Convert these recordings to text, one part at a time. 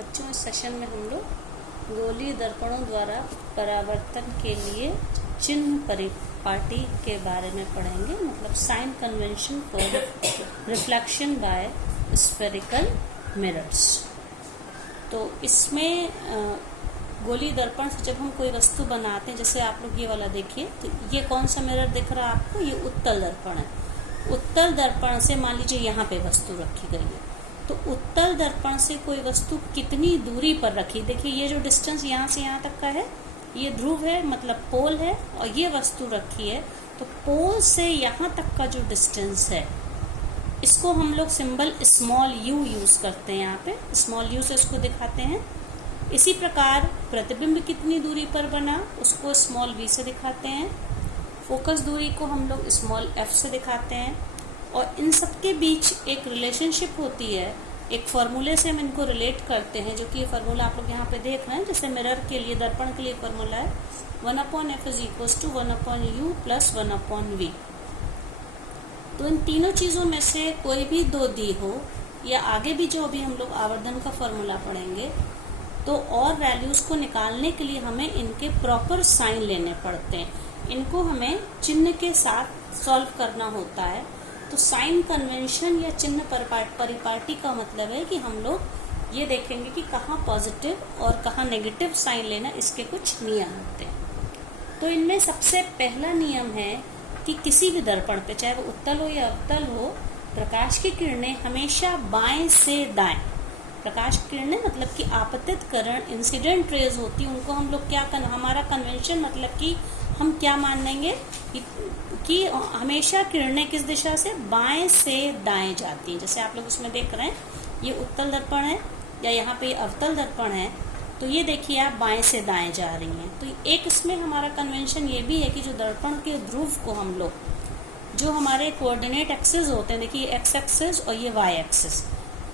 बच्चों, इस सेशन में हम लोग गोलीय दर्पणों द्वारा परावर्तन के लिए चिन्ह परिपाटी के बारे में पढ़ेंगे। मतलब sign convention for reflection by spherical mirrors. तो इसमें गोलीय दर्पण से जब हम कोई वस्तु बनाते हैं, जैसे आप लोग ये वाला देखिए, तो ये कौन सा मिरर दिख रहा है आपको? ये उत्तल दर्पण है। उत्तल दर्पण से मान लीजिए यहाँ पे वस्तु रखी गई है, तो उत्तल दर्पण से कोई वस्तु कितनी दूरी पर रखी, देखिए ये जो डिस्टेंस यहाँ से यहाँ तक का है, ये ध्रुव है, मतलब पोल है, और ये वस्तु रखी है, तो पोल से यहाँ तक का जो डिस्टेंस है, इसको हम लोग सिंबल स्मॉल यू यूज करते हैं। यहाँ पे स्मॉल यू से इसको दिखाते हैं। इसी प्रकार प्रतिबिंब कितनी दूरी पर बना, उसको स्मॉल वी से दिखाते हैं। फोकस दूरी को हम लोग स्मॉल एफ से दिखाते हैं। और इन सब के बीच एक रिलेशनशिप होती है, एक फार्मूले से हम इनको रिलेट करते हैं, जो कि ये फार्मूला आप लोग यहाँ पे देख रहे हैं। जैसे मिरर के लिए, दर्पण के लिए फार्मूला है 1/f = 1/u + 1/v। तो इन तीनों चीज़ों में से कोई भी दो दी हो, या आगे भी जो अभी हम लोग आवर्धन का फार्मूला पढ़ेंगे, तो और वैल्यूज़ को निकालने के लिए हमें इनके प्रॉपर साइन लेने पड़ते हैं। इनको हमें चिन्ह के साथ सॉल्व करना होता है। तो साइन कन्वेंशन या चिन्ह परिपाटी का मतलब है कि हम लोग ये देखेंगे कि कहाँ पॉजिटिव और कहाँ नेगेटिव साइन लेना, इसके कुछ नियम होते हैं। तो इनमें सबसे पहला नियम है कि किसी भी दर्पण पे, चाहे वो उत्तल हो या अवतल हो, प्रकाश की किरणें हमेशा बाएं से दाएं, प्रकाश की किरणें मतलब कि आपतित किरण, इंसिडेंट रेज होती है, उनको हम लोग क्या हमारा कन्वेंशन मतलब कि हम क्या मान लेंगे कि हमेशा किरणें किस दिशा से, बाएं से दाएं जाती हैं। जैसे आप लोग उसमें देख रहे हैं, ये उत्तल दर्पण है या यहाँ पे अवतल दर्पण है, तो ये देखिए आप बाएं से दाएं जा रही हैं। तो एक इसमें हमारा कन्वेंशन ये भी है कि जो दर्पण के ध्रुव को हम लोग, जो हमारे कोऑर्डिनेट एक्सिस होते हैं, देखिए एक्स एक्सिस और ये वाई एक्सिस,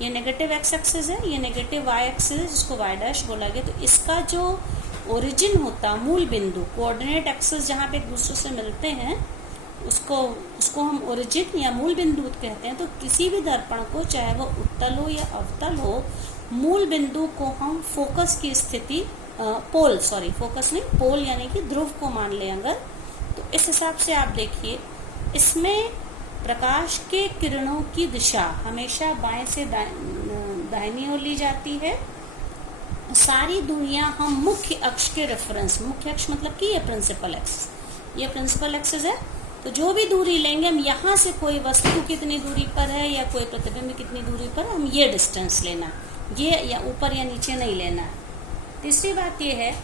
ये नेगेटिव एक्स एक्सिस है, ये नेगेटिव वाई एक्सिस है, जिसको वाई डैश बोला गया। तो इसका जो ओरिजिन होता, मूल बिंदु, कोऑर्डिनेट एक्सिस जहाँ पे एक दूसरे से मिलते हैं, उसको हम ओरिजिन या मूल बिंदु कहते हैं। तो किसी भी दर्पण को, चाहे वो उत्तल हो या अवतल हो, मूल बिंदु को हम फोकस की स्थिति, फोकस नहीं, पोल यानी कि ध्रुव को मान ले अगर, तो इस हिसाब से आप देखिए, इसमें प्रकाश के किरणों की दिशा हमेशा बाएं से दाहिनी ओर ली जाती है। सारी दूरियां हम मुख्य अक्ष के रेफरेंस, मुख्य अक्ष मतलब कि ये प्रिंसिपल एक्सिस, ये प्रिंसिपल एक्सिस है। तो जो भी दूरी लेंगे हम, यहाँ से कोई वस्तु कितनी दूरी पर है या कोई प्रतिबिंब कितनी दूरी पर है, हम ये डिस्टेंस लेना, ये या ऊपर या नीचे नहीं लेना है। तीसरी बात ये है,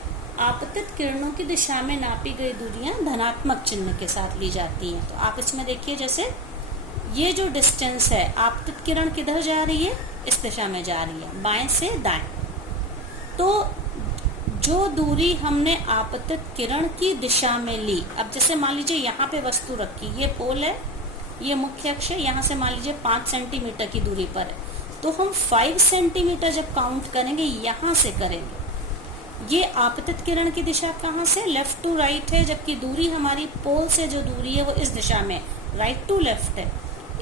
आपतित किरणों की दिशा में नापी गई दूरियां धनात्मक चिन्ह के साथ ली जाती हैं। तो आप इसमें देखिए, जैसे ये जो डिस्टेंस है, आपतित किरण किधर जा रही है, इस दिशा में जा रही है, बाएं से दाएं। तो जो दूरी हमने आपतित किरण की दिशा में ली, अब जैसे मान लीजिए यहाँ पे वस्तु रखी, ये पोल है, ये मुख्य अक्ष है, यहाँ से मान लीजिए 5 सेंटीमीटर की दूरी पर है, तो हम 5 सेंटीमीटर जब काउंट करेंगे, यहाँ से करेंगे। ये आपतित किरण की दिशा कहाँ से, लेफ्ट टू राइट है, जबकि दूरी हमारी पोल से जो दूरी है वो इस दिशा में, राइट टू लेफ्ट है।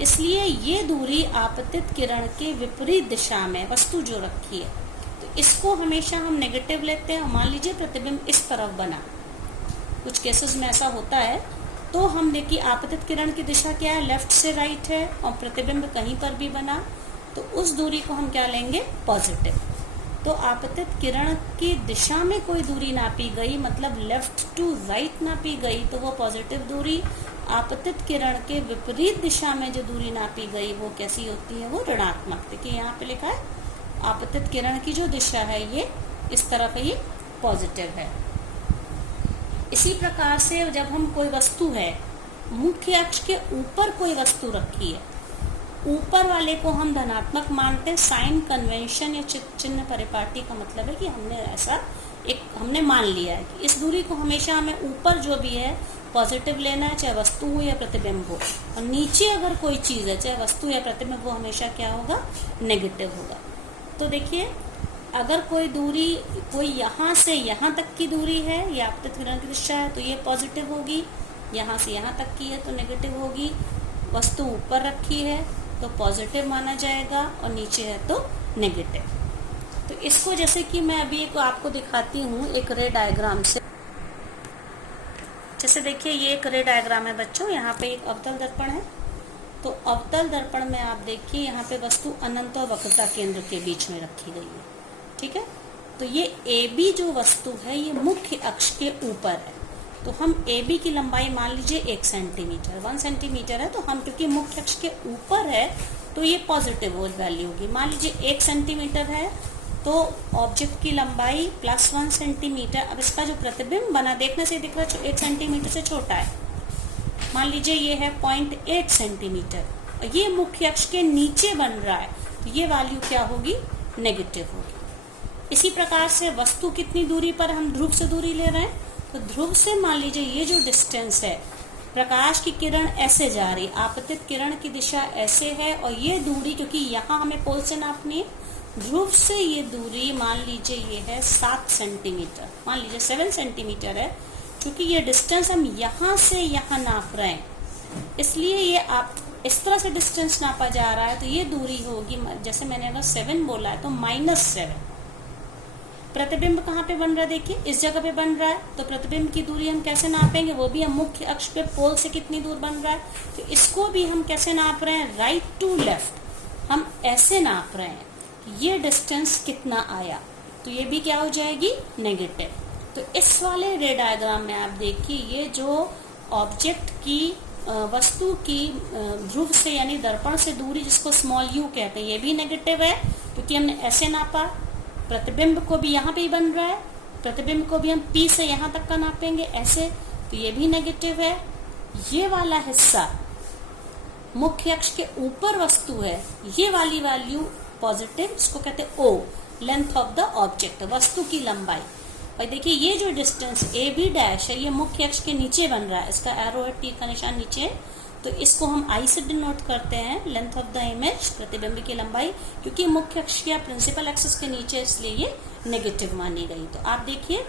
इसलिए ये दूरी आपतित किरण के विपरीत दिशा में वस्तु जो रखी है, तो इसको हमेशा हम नेगेटिव लेते हैं। मान लीजिए प्रतिबिंब इस तरफ बना, कुछ केसेस में ऐसा होता है, तो हम देखिए आपतित किरण की दिशा क्या है, लेफ्ट से राइट है, और प्रतिबिंब कहीं पर भी बना, तो उस दूरी को हम क्या लेंगे, पॉजिटिव। तो आपतित किरण की दिशा में कोई दूरी नापी गई, मतलब लेफ्ट टू राइट नापी गई, तो वो पॉजिटिव दूरी। आपतित किरण के विपरीत दिशा में जो दूरी नापी गई, वो कैसी होती है, वो ऋणात्मक। देखिए यहाँ पे लिखा है, आपतित किरण की जो दिशा है ये इस तरफ है, ये पॉजिटिव है। इसी प्रकार से जब हम कोई वस्तु है, मुख्य अक्ष के ऊपर कोई वस्तु रखी है, ऊपर वाले को हम धनात्मक मानते हैं। साइन कन्वेंशन या चिन्ह परिपाटी का मतलब है कि हमने मान लिया है कि इस दूरी को हमेशा हमें ऊपर जो भी है पॉजिटिव लेना है, चाहे वस्तु हो या प्रतिबिंब हो, और नीचे अगर कोई चीज़ है, चाहे वस्तु या प्रतिबिंब, वो हमेशा क्या होगा, नेगेटिव होगा। तो देखिए, अगर कोई दूरी, कोई यहाँ से यहाँ तक की दूरी है, ये आपतित किरण की दिशा है, तो ये पॉजिटिव होगी, यहाँ से यहाँ तक की है तो नेगेटिव होगी। वस्तु ऊपर रखी है तो पॉजिटिव माना जाएगा, और नीचे है तो नेगेटिव। तो इसको जैसे कि मैं अभी एक आपको दिखाती हूँ एक रे डायग्राम से। जैसे देखिए ये एक रे डायग्राम है बच्चों, यहाँ पे एक अवतल दर्पण है। तो अवतल दर्पण में आप देखिए यहाँ पे वस्तु अनंत और वक्रता केंद्र के बीच में रखी गई है, ठीक है। तो ये AB जो वस्तु है ये मुख्य अक्ष के ऊपर है। तो हम AB की लंबाई मान लीजिए 1 सेंटीमीटर, 1 सेंटीमीटर है। तो हम क्योंकि मुख्य अक्ष के ऊपर है तो ये पॉजिटिव वैल्यू होगी। मान लीजिए 1 सेंटीमीटर है तो ऑब्जेक्ट की लंबाई +1 सेंटीमीटर। अब इसका जो प्रतिबिंब बना देखने से दिख रहा है 1 सेंटीमीटर से छोटा है। मान लीजिए ये है 0.8 सेंटीमीटर और ये मुख्य अक्ष के नीचे बन रहा है, तो ये वैल्यू क्या होगी, नेगेटिव होगी। इसी प्रकार से वस्तु कितनी दूरी पर हम ध्रुव से दूरी ले रहे हैं, तो ध्रुव से मान लीजिए ये जो डिस्टेंस है, प्रकाश की किरण ऐसे जा रही, आपतित किरण की दिशा ऐसे है और ये दूरी क्योंकि यहाँ हमें पोल से नापनी है, ध्रुव से ये दूरी मान लीजिए ये है 7 सेंटीमीटर, मान लीजिए 7 सेंटीमीटर है। क्योंकि ये डिस्टेंस हम यहाँ से यहाँ नाप रहे हैं, इसलिए ये आप इस तरह से डिस्टेंस नापा जा रहा है, तो ये दूरी होगी, जैसे मैंने अगर 7 बोला है तो -7। प्रतिबिंब कहाँ पे बन रहा है, देखिए इस जगह पे बन रहा है। तो प्रतिबिंब की दूरी हम कैसे नापेंगे, वो भी हम मुख्य अक्ष पे पोल से कितनी दूर बन रहा है, तो इसको भी हम कैसे नाप रहे हैं, राइट टू लेफ्ट हम ऐसे नाप रहे हैं। ये डिस्टेंस कितना आया, तो ये भी क्या हो जाएगी, नेगेटिव। तो इस वाले रे डायग्राम में आप देखिए ये जो ऑब्जेक्ट की वस्तु की ध्रुव से यानी दर्पण से दूरी जिसको स्मॉल u कहते हैं, ये भी नेगेटिव है क्योंकि हमने ऐसे नापा। प्रतिबिंब को भी यहाँ पे ही बन रहा है, प्रतिबिंब को भी हम P से यहाँ तक का नापेंगे ऐसे, तो ये भी नेगेटिव है। ये वाला हिस्सा मुख्य अक्ष के ऊपर वस्तु है, ये वाली वैल्यू पॉजिटिव, इसको कहते हैं O, length of the object, वस्तु की लंबाई। और देखिए ये जो डिस्टेंस AB डैश है ये मुख्य अक्ष के नीचे बन रहा है, इसका एरो है, T का निशान नीचे, तो इसको हम I से डिनोट करते हैं, लेंथ ऑफ द इमेज, प्रतिबिंब की लंबाई। क्योंकि मुख्य अक्ष या प्रिंसिपल एक्सिस के नीचे इसलिए ये नेगेटिव मानी गई। तो आप देखिए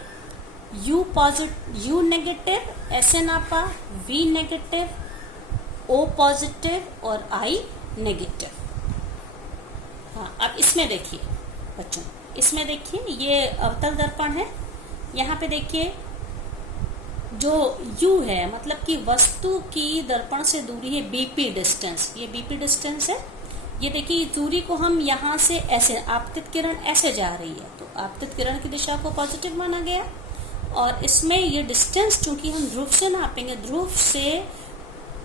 U पॉजिटिव, U नेगेटिव ऐसे नापा, V नेगेटिव, O पॉजिटिव और I नेगेटिव। हाँ, अब इसमें देखिए बच्चों, इसमें देखिए ये अवतल दर्पण है, यहाँ पे देखिए जो U है मतलब कि वस्तु की दर्पण से दूरी है BP डिस्टेंस, ये BP डिस्टेंस है। ये देखिए दूरी को हम यहाँ से ऐसे, आपतित किरण ऐसे जा रही है तो आपतित किरण की दिशा को पॉजिटिव माना गया। और इसमें ये डिस्टेंस चूंकि हम ध्रुव से नापेंगे, ध्रुव से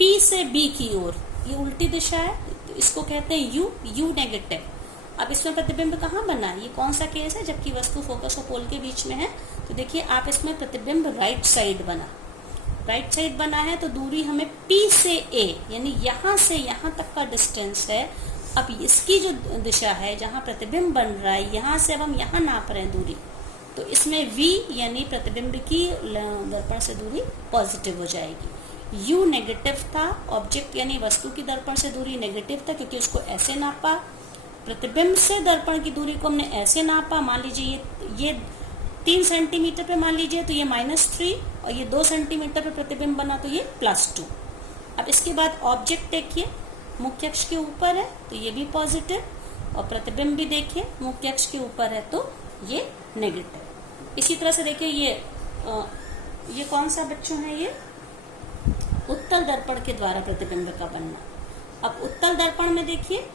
P से B की ओर, ये उल्टी दिशा है, तो इसको कहते हैं U नेगेटिव। अब इसमें प्रतिबिंब कहाँ बना है, ये कौन सा केस है, जबकि वस्तु फोकस और पोल के बीच में है। तो देखिए आप इसमें प्रतिबिंब राइट साइड बना है, तो दूरी हमें P से A यानी यहाँ से यहाँ तक का डिस्टेंस है। अब इसकी जो दिशा है जहाँ प्रतिबिंब बन रहा है, यहाँ से अब हम यहाँ नाप रहे हैं दूरी, तो इसमें V यानी प्रतिबिंब की दर्पण से दूरी पॉजिटिव हो जाएगी। U नेगेटिव था, ऑब्जेक्ट यानी वस्तु की दर्पण से दूरी नेगेटिव था क्योंकि उसको ऐसे नापा। प्रतिबिंब से दर्पण की दूरी को हमने ऐसे नापा, मान लीजिए ये 3 सेंटीमीटर पे मान लीजिए तो ये -3 और ये 2 सेंटीमीटर पे प्रतिबिंब बना तो ये +2। अब इसके बाद ऑब्जेक्ट देखिए मुख्य अक्ष के ऊपर है तो ये भी पॉजिटिव, और प्रतिबिंब भी देखिए मुख्य अक्ष के ऊपर है तो ये नेगेटिव। इसी तरह से देखिए ये कौन सा बच्चों है, ये उत्तल दर्पण के द्वारा प्रतिबिंब का बनना। अब उत्तल दर्पण में देखिए,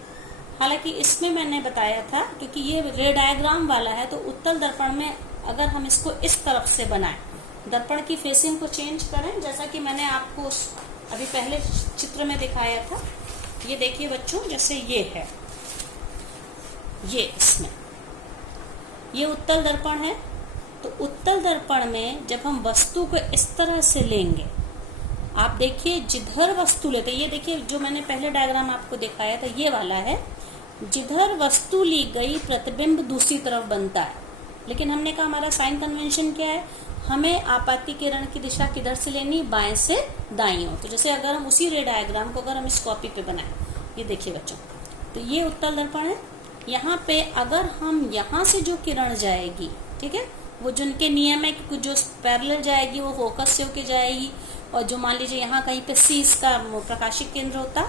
हालांकि इसमें मैंने बताया था क्योंकि ये रे डायग्राम वाला है, तो उत्तल दर्पण में अगर हम इसको इस तरफ से बनाएं, दर्पण की फेसिंग को चेंज करें, जैसा कि मैंने आपको अभी पहले चित्र में दिखाया था। ये देखिए बच्चों, जैसे ये है, ये इसमें ये उत्तल दर्पण है। तो उत्तल दर्पण में जब हम वस्तु को इस तरह से लेंगे, आप देखिए जिधर वस्तु लेते, ये देखिए जो मैंने पहले डायग्राम आपको दिखाया था ये वाला है, जिधर वस्तु ली गई प्रतिबिंब दूसरी तरफ बनता है। लेकिन हमने कहा हमारा साइन कन्वेंशन क्या है, हमें आपाती किरण की दिशा किधर से लेनी, बाएं से दाईं ओर। तो जैसे अगर हम उसी रे डायग्राम को अगर हम इस कॉपी पे बनाएं, ये देखिए बच्चों, तो ये उत्तल दर्पण है। यहाँ पे अगर हम यहाँ से जो किरण जाएगी, ठीक है, वो जिनके नियम है कि जो पैरेलल जाएगी वो फोकस से होके जाएगी, और जो मान लीजिए यहाँ कहीं पे C इसका प्रकाशिक केंद्र होता,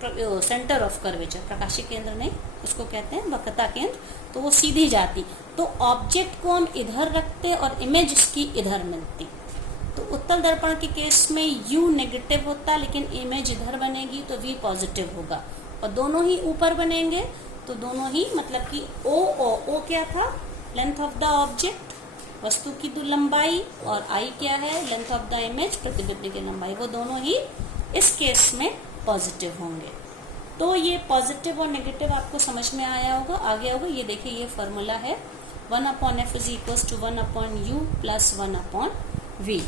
सेंटर ऑफ कर्वेचर, प्रकाशीय केंद्र नहीं, उसको कहते हैं वक्रता केंद्र, तो वो सीधी जाती, तो ऑब्जेक्ट को हम इधर रखते और इमेज उसकी इधर मिलती। तो उत्तल दर्पण के केस में U नेगेटिव होता, लेकिन इमेज इधर बनेगी तो V पॉजिटिव होगा, और दोनों ही ऊपर बनेंगे तो दोनों ही मतलब कि O क्या था, लेंथ ऑफ द ऑब्जेक्ट, वस्तु की लंबाई, और I क्या है, लेंथ ऑफ द इमेज, प्रतिबिंब की लंबाई, वो दोनों ही इस केस में पॉजिटिव होंगे। तो ये पॉजिटिव और नेगेटिव आपको समझ में आया होगा, आ गया होगा। ये देखिए ये फॉर्मूला है 1/f is equal to 1/u plus 1/v।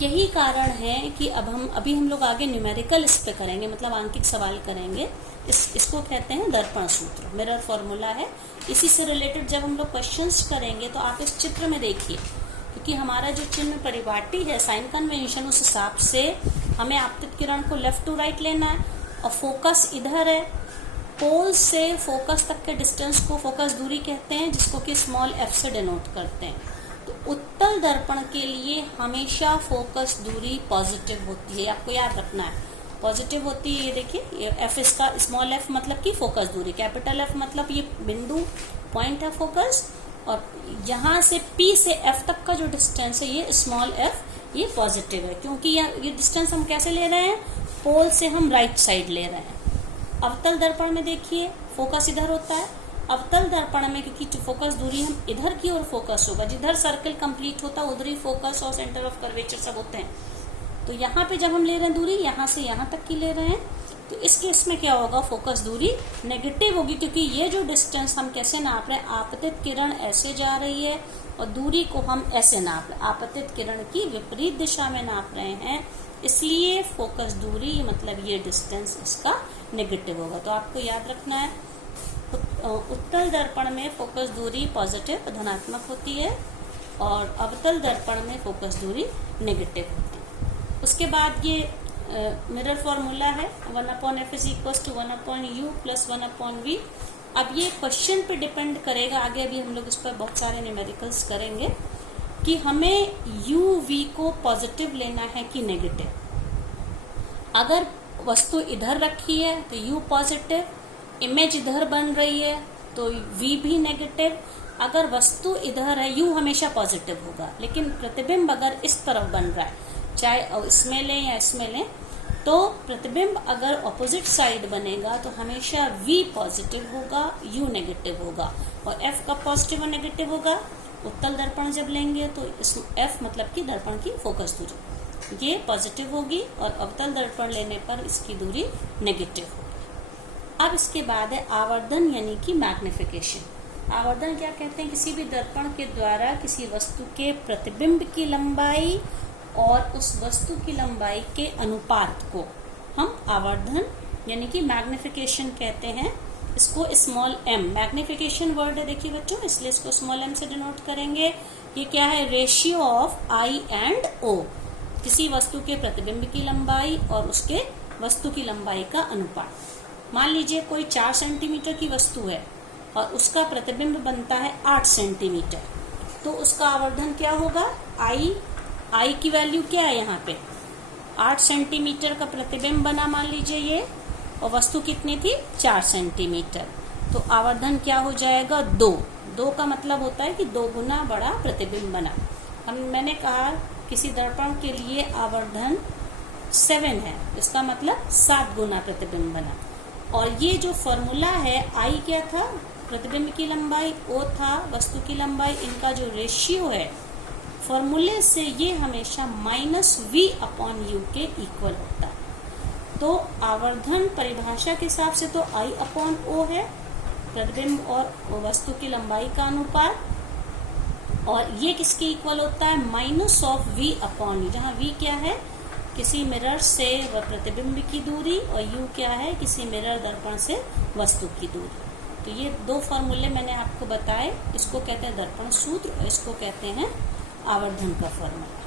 यही कारण है कि अभी हम लोग आगे न्यूमेरिकल इस पे करेंगे, मतलब आंकिक सवाल करेंगे। इसको कहते हैं दर्पण सूत्र, मिरर फॉर्मूला है। इसी से रिलेटेड जब हम लोग क्वेश्चंस करेंगे तो आप इस चित्र में देखिए, क्योंकि हमारा जो चिन्ह परिपाटी है साइन कन्वेंशन, उस हिसाब से हमें आपतित किरण को लेफ्ट टू राइट लेना है, और फोकस इधर है। पोल से फोकस तक के डिस्टेंस को फोकस दूरी कहते हैं, जिसको कि स्मॉल f से डिनोट करते हैं। तो उत्तल दर्पण के लिए हमेशा फोकस दूरी पॉजिटिव होती है, आपको याद रखना है, पॉजिटिव होती है। ये देखिए ये f इसका, स्मॉल f मतलब कि फोकस दूरी, कैपिटल F मतलब ये बिंदु पॉइंट है फोकस, और यहाँ से P से F तक का जो डिस्टेंस है ये स्मॉल f, ये पॉजिटिव है, क्योंकि ये डिस्टेंस हम कैसे ले रहे हैं, पोल से हम राइट साइड ले रहे हैं। अवतल दर्पण में देखिए फोकस इधर होता है, अवतल दर्पण में क्योंकि फोकस दूरी हम इधर की ओर फोकस होगा, जिधर सर्कल कंप्लीट होता है उधर ही फोकस और सेंटर ऑफ कर्वेचर सब होते हैं। तो यहाँ पे जब हम ले रहे हैं दूरी, यहाँ से यहाँ तक की ले रहे हैं, तो इस केस में क्या होगा, फोकस दूरी नेगेटिव होगी, क्योंकि ये जो डिस्टेंस हम कैसे नाप रहे हैं, आपतित किरण ऐसे जा रही है और दूरी को हम ऐसे नाप रहे हैं, आपतित किरण की विपरीत दिशा में नाप रहे हैं, इसलिए फोकस दूरी मतलब ये डिस्टेंस इसका नेगेटिव होगा। तो आपको याद रखना है उत्तल दर्पण में फोकस दूरी पॉजिटिव धनात्मक होती है, और अवतल दर्पण में फोकस दूरी नेगेटिव होती है। उसके बाद ये मिरर फॉर्मूला है 1/f is equal to 1/u plus 1/v। अब ये क्वेश्चन पे डिपेंड करेगा, आगे अभी हम लोग इस पर बहुत सारे न्यूमेरिकल्स करेंगे, कि हमें uv को पॉजिटिव लेना है कि नेगेटिव। अगर वस्तु इधर रखी है तो u पॉजिटिव, इमेज इधर बन रही है तो v भी नेगेटिव। अगर वस्तु इधर है u हमेशा पॉजिटिव होगा, लेकिन प्रतिबिंब अगर इस तरफ बन रहा है, चाहे इसमें लें या इसमें लें, तो प्रतिबिंब अगर ऑपोजिट साइड बनेगा तो हमेशा v पॉजिटिव होगा, u नेगेटिव होगा। और f कब पॉजिटिव और नेगेटिव होगा, उत्तल दर्पण जब लेंगे तो इस f मतलब कि दर्पण की फोकस दूरी ये पॉजिटिव होगी, और अवतल दर्पण लेने पर इसकी दूरी नेगेटिव होगी। अब इसके बाद है आवर्धन यानी कि मैग्निफिकेशन। आवर्धन क्या कहते हैं, किसी भी दर्पण के द्वारा किसी वस्तु के प्रतिबिंब की लंबाई और उस वस्तु की लंबाई के अनुपात को हम आवर्धन यानी कि मैग्निफिकेशन कहते हैं। इसको स्मॉल m, मैग्निफिकेशन वर्ड है देखिए बच्चों, इसलिए इसको स्मॉल m से डिनोट करेंगे। ये क्या है, ratio of I and O, किसी वस्तु के प्रतिबिंब की लंबाई और उसके वस्तु की लंबाई का अनुपात। मान लीजिए कोई 4 सेंटीमीटर की वस्तु है और उसका प्रतिबिंब बनता है 8 सेंटीमीटर, तो उसका आवर्धन क्या होगा, I की वैल्यू क्या है, यहाँ पे 8 सेंटीमीटर का प्रतिबिंब बना मान लीजिए ये, और वस्तु कितनी थी 4 सेंटीमीटर, तो आवर्धन क्या हो जाएगा 2 का मतलब होता है कि 2 गुना बड़ा प्रतिबिंब बना। मैंने कहा किसी दर्पण के लिए आवर्धन 7 है, इसका मतलब 7 गुना प्रतिबिंब बना। और ये जो फॉर्मूला है I क्या था, प्रतिबिंब की लंबाई, O था वस्तु की लंबाई, इनका जो रेशियो है फॉर्मूले से ये हमेशा -v/u के इक्वल होता है। तो आवर्धन परिभाषा के हिसाब से तो I/O है, प्रतिबिंब और वस्तु की लंबाई का अनुपात, और ये किसके इक्वल होता है, -v/u, जहाँ v क्या है किसी मिरर से व प्रतिबिंब की दूरी, और u क्या है किसी मिरर दर्पण से वस्तु की दूरी। तो ये 2 फॉर्मूले मैंने आपको बताए, इसको कहते हैं दर्पण सूत्र और इसको कहते हैं आवर्धन का फॉर्मूला।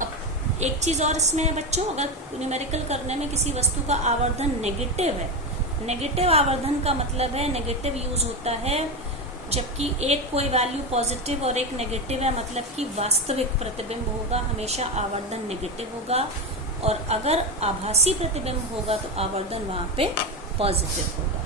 अब एक चीज और इसमें है बच्चों, अगर न्यूमेरिकल करने में किसी वस्तु का आवर्धन नेगेटिव है, नेगेटिव आवर्धन का मतलब है नेगेटिव यूज होता है जबकि एक कोई वैल्यू पॉजिटिव और एक नेगेटिव है, मतलब कि वास्तविक प्रतिबिंब होगा हमेशा आवर्धन नेगेटिव होगा, और अगर आभासी प्रतिबिंब होगा तो आवर्धन वहां पे पॉजिटिव होगा।